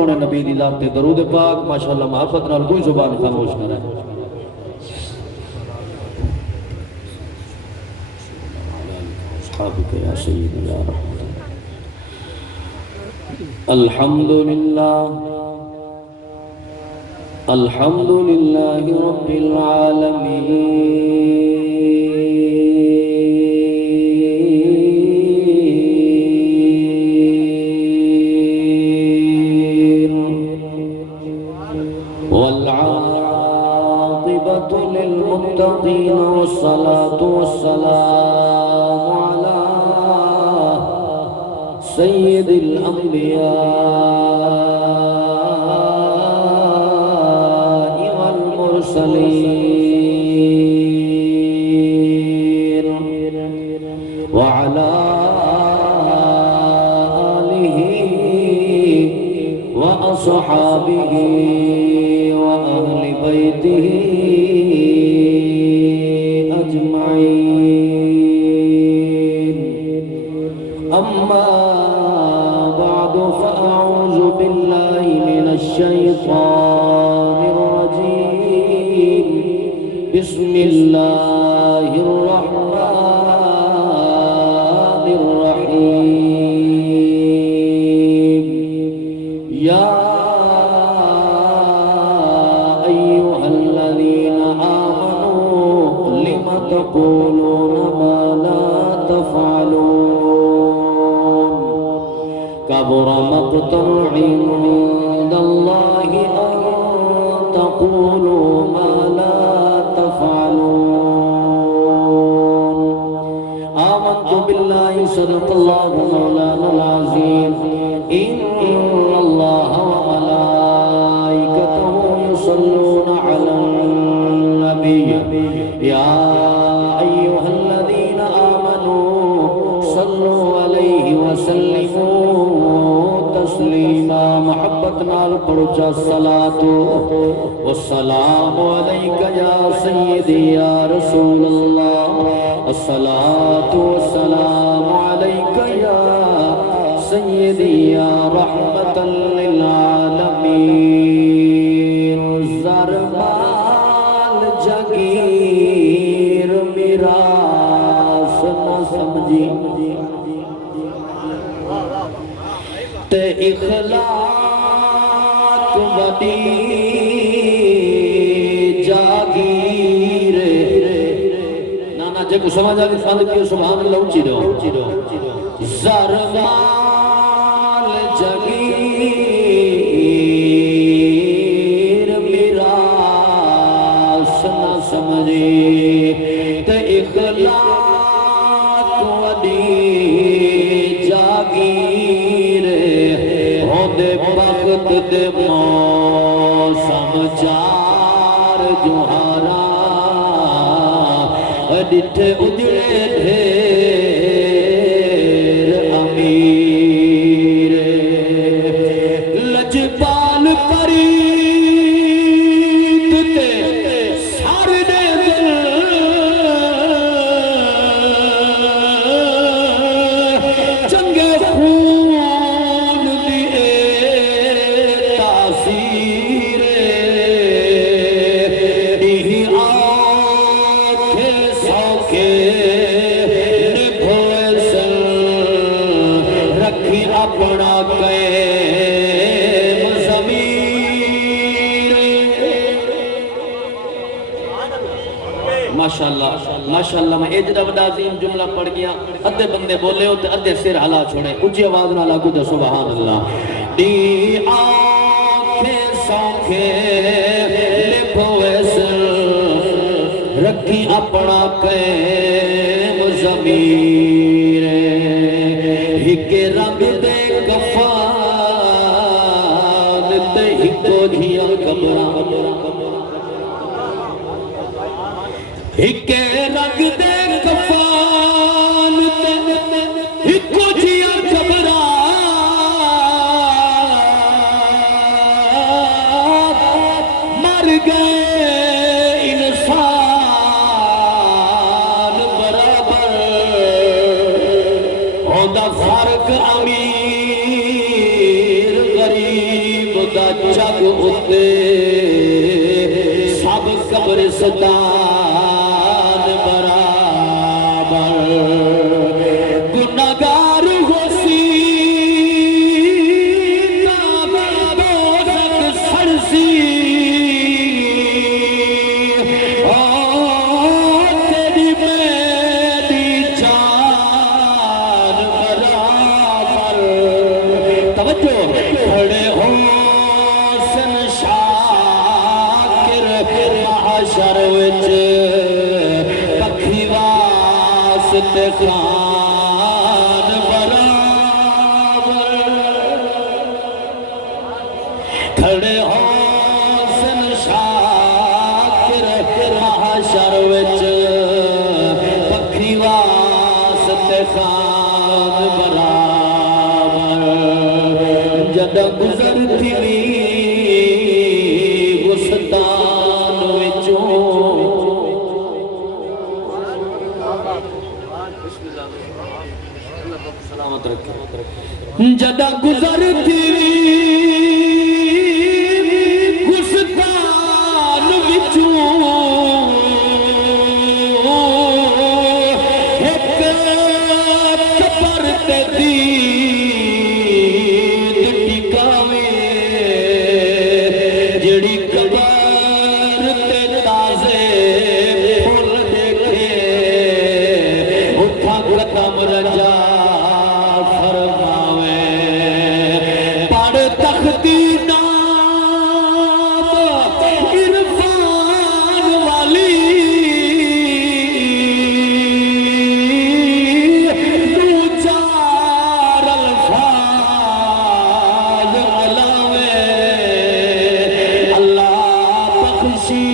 سونے نبی دی ذات تے درود پاک ماشاءاللہ محبت نال کوئی زبان خاموش نہ رہے اصحابک یا سیدی یا رحمت الحمدللہ الحمدللہ رب العالمین والعاقبۃ للمتقین والصلاة والسلام علی سید الانبیاء والمرسلین وعلى آلہ وأصحابہ وأہل بیتہ أجمعين أما بعد فأعوذ بالله من الشيطان الرجيم بسم الله الرحمن الرحيم يا أيها الذين آمنوا لم تقولون ما لا تفعلون كبر مقتا عند الله أن تقولوا ما لا تفعلون آمنت بالله صدق الله مولانا العظيم إن الله وملائكته يصلون على النبي يا أيها الذين آمنوا صلوا عليه وسلموا تسليما محبتنا القرجة الصلاة والسلام عليك يا سيدي يا رسول الله الصلاة والسلام عليك يا سيدي يا رحمة للعالمين زرمال جگیر میراث نہ سمجھی تے اخلاق بڑی جاگیر نانا جے کو سمجھ آگے فاند کیوں سبحان اللہ اچھی دو زرمال جگیر میراث نہ سمجھی تے اخلاق وڈی جاگیر ہوندے وقت دے موسم چار جوہارا ڈٹھے اجڑے ڈھیر امیر لجپال پریت تے سار دے دل چنگے خون دیئے تاثیر دیہی آنکھیں سوکے نبھوئے سر رکھی اپنا قیم ضمیر ماشاءاللہ میں ایجدہ وڈا عظیم جملہ پڑھ گیا ادھے بندے بولے ہوتے ادھے سر حلا چھوڑے اچھی آواز نہ لاگو دے سبحان اللہ دی آنکھیں سوکھے لپھوے سر رکھی اپنا قیم ضمیر ہکے رنگ دے کفان تے ہکو جھیا کمرہ ہکے رنگ دے کفان تے ہکو جھیا کمرہ مر گئے انسان برابر ہوندہ فرق امیر غریب اتے سب قبرستان برابر گناہگار ہوسی دوزخ سڑسی تیری میری جان برابر توجہ کھڑے ہو سن شاکر محشر وچ پکھی واسطے خان برابر کھڑے ہو سن شاکر محشر وچ پکھی واسطے خان برابر جدہ گزر تھی گستان وچوں سلامت رکھے جدہ گزر تھی گستان وچوں ایک قبر تے دید ٹکاوے جڑی قبر تے تازے پھول دیکھے اٹھا قدم رجا فرماوے پڑھ تختی نام عرفان والی دو چار الفاظ علاوے اللہ بخشی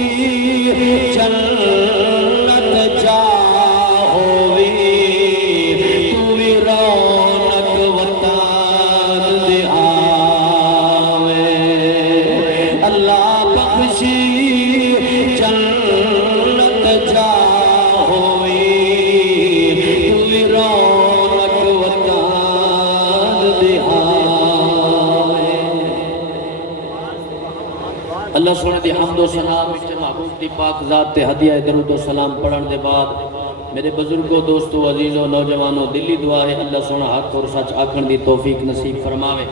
جنت جا ہووی تو بھی رونق وطن دے آوے اللہ بخشی جنت جا ہووی تو بھی رونق وطن دے آوے اللہ سونے دی حمد و ثنا محبوب دی پاک ذات تے ہدیہ درود و سلام پڑھن دے بعد میرے بزرگوں دوستوں عزیزوں نوجوانوں دلی دعا ہے اللہ سونا حق اور سچ آکھن دی توفیق نصیب فرماوے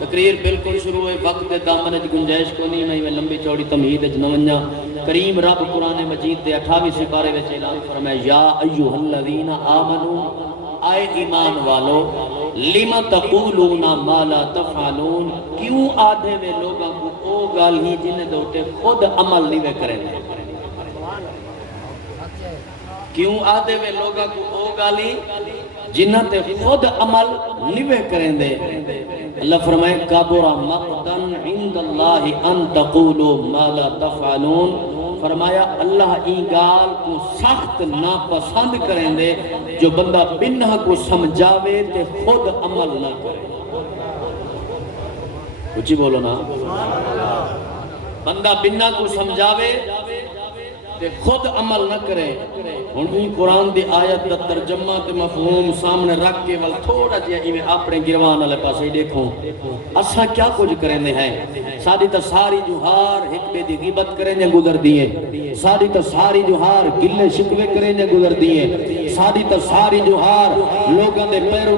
تقریر بالکل شروع ہوئے وقت دے دامن دی گنجائش کو نہیں میں لمبی چوڑی تمہید وچ نونجا کریم رب قرآن مجید دے 28 سپارے وچ اعلان فرمایا یا ایھا الذین آمنو آئے ایمان والو لما تقولون ما لا تفعلون کیوں آدھے میں لوگاں کو او گال ہی جنہیں دوٹے خود عمل نہیں کریں دے کیوں آدھے میں لوگاں کو او گالی جنہ تے خود عمل نہیں کریں دے اللہ فرمائے کابرا مقتن عند اللہ ان تقولوا ما لا تفعلون فرمایا اللہ این گال کو سخت ناپسند کریں دے جو بندہ بنہ کو سمجھاوے تے خود عمل نہ کرے کچھ ہی بولو نا بندہ بنہ کو سمجھاوے تے خود عمل نہ کرے ہی قرآن دی آیت دا ترجمہ تے مفہوم سامنے رکھ کے ول تھوڑا جہا ایویں اپنے گروان والے پاسے دیکھوں اساں کیا کچھ کرنے ہیں ساری تا ساری جوہار ایک بے دی غیبت کرنے گزر دیئے ساری تا ساری جوہار گلے شکوے کرنے گزر دیئے ساری تا ساری جوہار لوگاں دے پیروں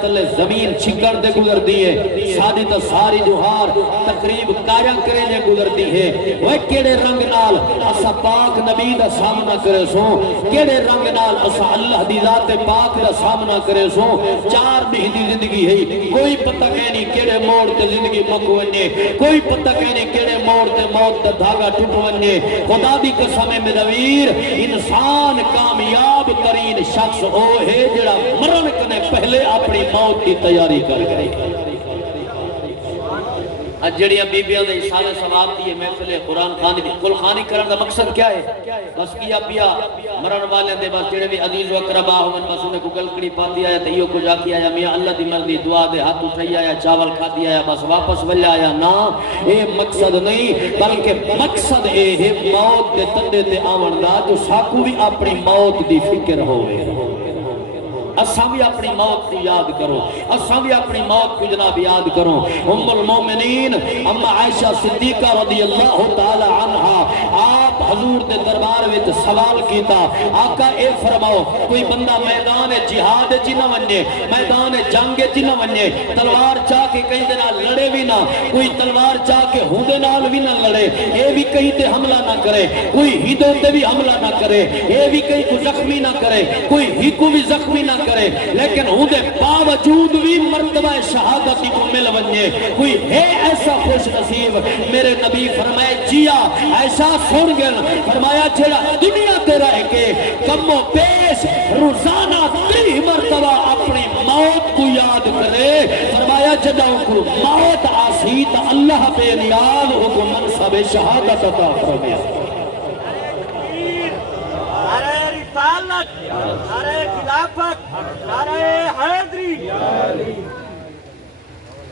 تلے زمین چھکڑ دے گزر دیئے ساری تا ساری جوہار تقریب کاریا کرنے گزر دیئے وہ کیڑے رنگ نال اسا پاک نبی دا سامنا کرے سو کیڑے رنگ نال اسا اللہ دی ذات پاک دا سامنا کرے سو چار مہینے زندگی ہے کوئی پتہ کہنی کیڑے موڑ تے زندگی مک ونے کوئی پتہ کہنی کیڑے موڑ تے موت دا دھاگا ٹوٹ ونے خدا دی قسم میں نویر انسان کامیاب ترین شخص او ہے جڑا مرن کنے پہلے اپنی موت کی تیاری کر گئے جڑیاں بیبیاں دے اشارہ ثواب دیئے محفل قرآن خانی دی کل خانی کرن دا مقصد کیا ہے بس کیا پیا مرن والے دے بس جڑے بھی عزیز و اقربا ہوں بس انہیں کو گلکڑی پاتی آیا تیو کو جا کی آیا میاں اللہ دی مرضی دعا دے ہاتھ اٹھائی آیا چاول کھا دیا آیا بس واپس وجہ آیا نا اے مقصد نہیں بلکہ مقصد اے ہے موت دے تندے تے آمن دا جو ساکو بھی اپنی موت دی فکر ہوئے اساں بھی اپنی موت کو یاد کرو، اساں بھی اپنی موت کو جناب یاد کرو۔ ام المومنین اما عائشہ صدیقہ رضی اللہ تعالی عنہا آپ حضور دے دربار وچ سوال کیتا، آقا اے فرماؤ کوئی بندہ میدان جہاد چ نہ ونجے، میدان جنگ چ نہ ونجے، تلوار چاہ کے کہیں دے نال لڑے بھی نہ، کوئی تلوار چاہ کے ہوندے نال بھی نہ لڑے، اے بھی کہیں تے حملہ نہ کرے، کوئی ہدوں تے بھی حملہ نہ کرے، اے بھی کہیں کو زخمی نہ کرے، کوئی ہی کو بھی زخمی نہ کرے، لیکن ہوندے باوجود بھی مرتبہ شہادت کو مل ونجے، کوئی ہے ایسا خوش نصیب؟ میرے نبی فرمائے جیا ایسا سن گل، فرمایا جڑا دنیا تے رہ کے کم و بیش روزانہ 30 مرتبہ اپنی موت کو یاد کرے، فرمایا جدوں کو موت آسی تو اللہ بے نیاز ہو کو منصب شہادت عطا فرمایا۔ نعرہ رسالت، نعرہ خلافت، نعرہ حیدری۔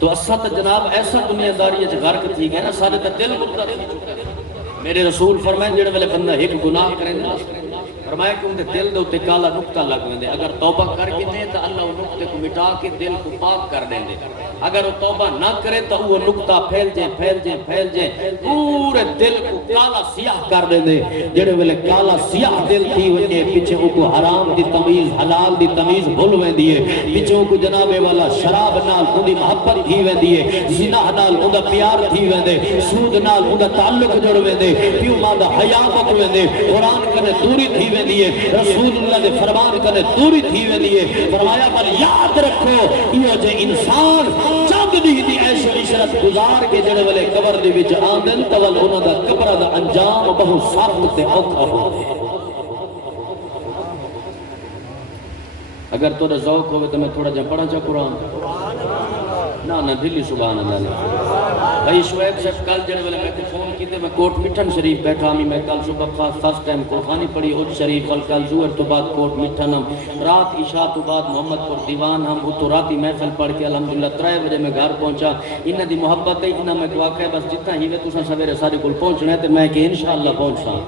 تو اسا تو جناب ایسا دنیا داری غرق تھی گئے نا، سارے تو دل مردہ تھی چکے۔ میرے رسول فرمائے جڑے والے بندہ ایک گناہ کریں دے، فرمایا کہ ان دے دل دے اتے کالا نقطہ لگ دے، اگر توبہ کر کے دے تو اللہ وہ نقطے کو مٹا کے دل کو پاک کر دیں دے، اگر وہ توبہ نہ کرے تو وہ نقطہ پھیل جائیں پورے دل کو کالا سیاہ کر دیں دے۔ جڑے والے کالا سیاہ دل تھی ونجے پیچھے ان کو حرام دی تمیز حلال دی تمیز بھول ویں دیئے، پیچھے ان کو جناب والا شراب نال ان دی محبت تھی ویں دیئے، زنا نال ان دا پیار تھی ویں دے، سود نال ان دا تعلق جڑ ویں دے، پیو ماں دا حیا مک ویں دے، قرآن کنے دوری تھی ویں دیئے، رسول اللہ دے فرمان کنے دوری تھی ویں دیئے۔ فرمایا پر یاد رکھو یہ جے انسان چند دی عیش و عشرت گزار کے جڑے والے قبر دے وچ آندن تول انہاں دا قبر دا انجام بہت سخت تے اوکھا ہوندے۔ اگر تو ذوق ہوئے تو میں تھوڑا جا پڑھا چا قرآن نہ دلی سبحان اللہ۔ بھائی شعیب صاحب کل جڑے والے میں کو فون کیتے، میں کوٹ مٹھن شریف بیٹھا ہمیں، میں کل صبح فرسٹ ٹائم کوٹھانی پڑھی اج شریف، کل زہر تو بعد کوٹ مٹھن ہم، رات عشاء تو بعد محمد پور دیوان ہم، تو راتی محفل پڑھ کے الحمدللہ 3 بجے میں گھر پہنچا۔ انہاں دی محبت ہے، انہاں میں دعا کہ بس جتنا ہی وے تساں سویرے سارے کول پہنچنا ہے تے میں کہ انشاءاللہ پہنچاں۔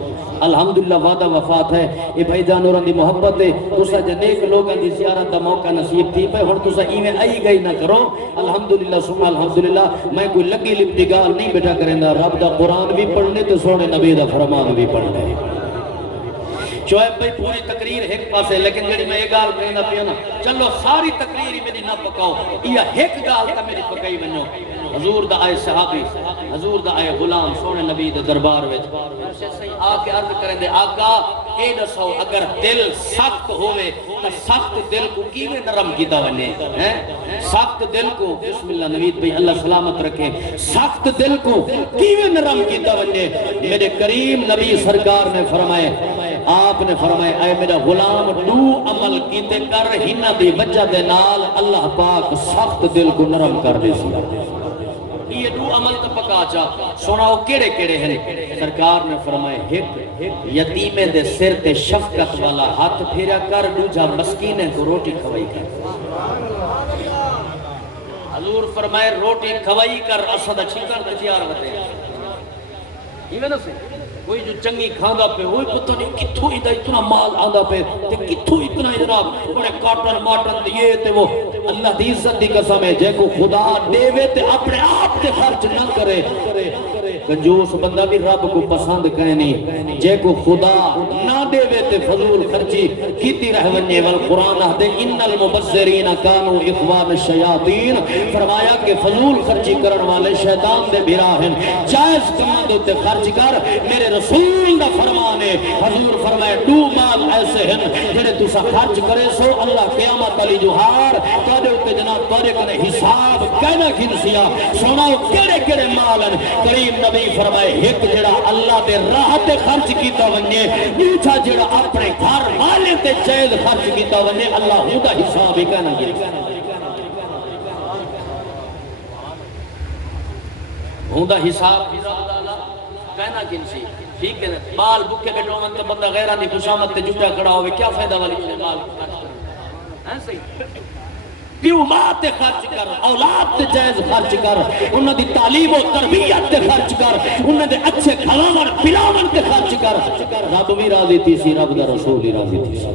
الحمدللہ وعدہ وفات ہے، اے بھائی جان ہوراں دی محبت ہے، تساں جے نیک لوکاں دی زیارت دا موقع نصیب تھی پے، ہن تساں ایویں آئی گئی نہ کرو۔ الحمدللہ ثم الحمدللہ، میں کوئی لگی لپٹی گال نہیں بیٹھا کریندا، رب دا قرآن بھی پڑھنے تے سونے نبی دا فرمان بھی پڑھنے۔ شعیب بھائی پوری تقریر ایک پاسے، لیکن جڑی میں ایک گال کہنا پیا نا، چلو ساری تقریر ہی میری نہ پکاؤ، یہ ایک گال تا میری پکائی منو۔ حضور دا آئے صحابی، حضور دا آئے غلام سونے نبی دے دربار وچ آ کے عرض کریں دے، آقا اے دسو اگر دل سخت ہوئے تو سخت دل کو کیویں نرم کیتا ونے؟ سخت دل کو، بسم اللہ نوید بھائی اللہ سلامت رکھے، سخت دل کو کیویں نرم کیتا ونے؟ میرے کریم نبی سرکار نے فرمائے، آپ نے فرمایا اے میرا غلام دو عمل کیتے کر، ہنہ دی وجہ دے نال اللہ پاک سخت دل کو نرم کر دے سی۔ یہ دو عمل تو پکا چا سناؤ کیڑے کیڑے ہیں؟ سرکار نے فرمائے ایک یتیمے دے سر تے شفقت والا ہاتھ پھیرا کر، دوجا مسکینے کو روٹی کھوائی کر۔ حضور فرمائے روٹی کھوائی کر، اسد اچھی کر تجیار ہوتے ہیں۔ یہ میں نہ سے کوئی جو چنگی کھاندا پہ وہی پتہ نہیں کتھوں ہی دا اتنا مال آندا پہ تے کتھوں اتنا جناب بڑے کاٹن ماٹن دیئے تے وہ اللہ دی عزت دی قسم ہے جے کو خدا دے وے تے اپنے آپ تے خرچ نہ کرے۔ کنجوس بندہ بھی رب کو پسند کہنی، جے کو خدا نہ دے وے تے فضول خرچی کیتی رہ ونجے۔ والقرآن دے ان المبذرین کانوا اخوان الشیاطین، فرمایا کہ فضول خرچی کرن والے شیطان دے بھرا ہیں، جائز کماں دے تے خرچ کر۔ میرے رسول دا فرمان ہے، حضور فرمائے دو مال ایسے ہیں جنہیں تسا خرچ کرے سو اللہ قیامت علی جوہار تارے اتے جناب تارے کنے حساب کہنا کھنسیا۔ سناؤ کیڑے کیڑے مال ہیں؟ کریم نبی فرمائے ایک جڑا اللہ دے راہ تے خرچ کیتا ونجے، دوجا جڑا اپنے گھر والے تے جائز خرچ کیتا ونجے، اللہ ہوں دا حساب ہی کہنا کھنسیا۔ ہوں دا حساب کہنا کنسی ٹھیک ہے نا؟ مال بکے بیٹھو من تو بندہ غیران دی خوشامت تے جھوٹا کھڑا ہوئے، کیا فائدہ والی چھے مال خرچ کرنا ہے؟ صحیح پیو ماں تے خرچ کر، اولاد تے جائز خرچ کر، انہوں دی تعلیم و تربیت تے خرچ کر، انہوں دے اچھے کھلاون پلاون تے خرچ کر۔ رب بھی راضی تھی سی، رب دا رسول ہی راضی تھی سی۔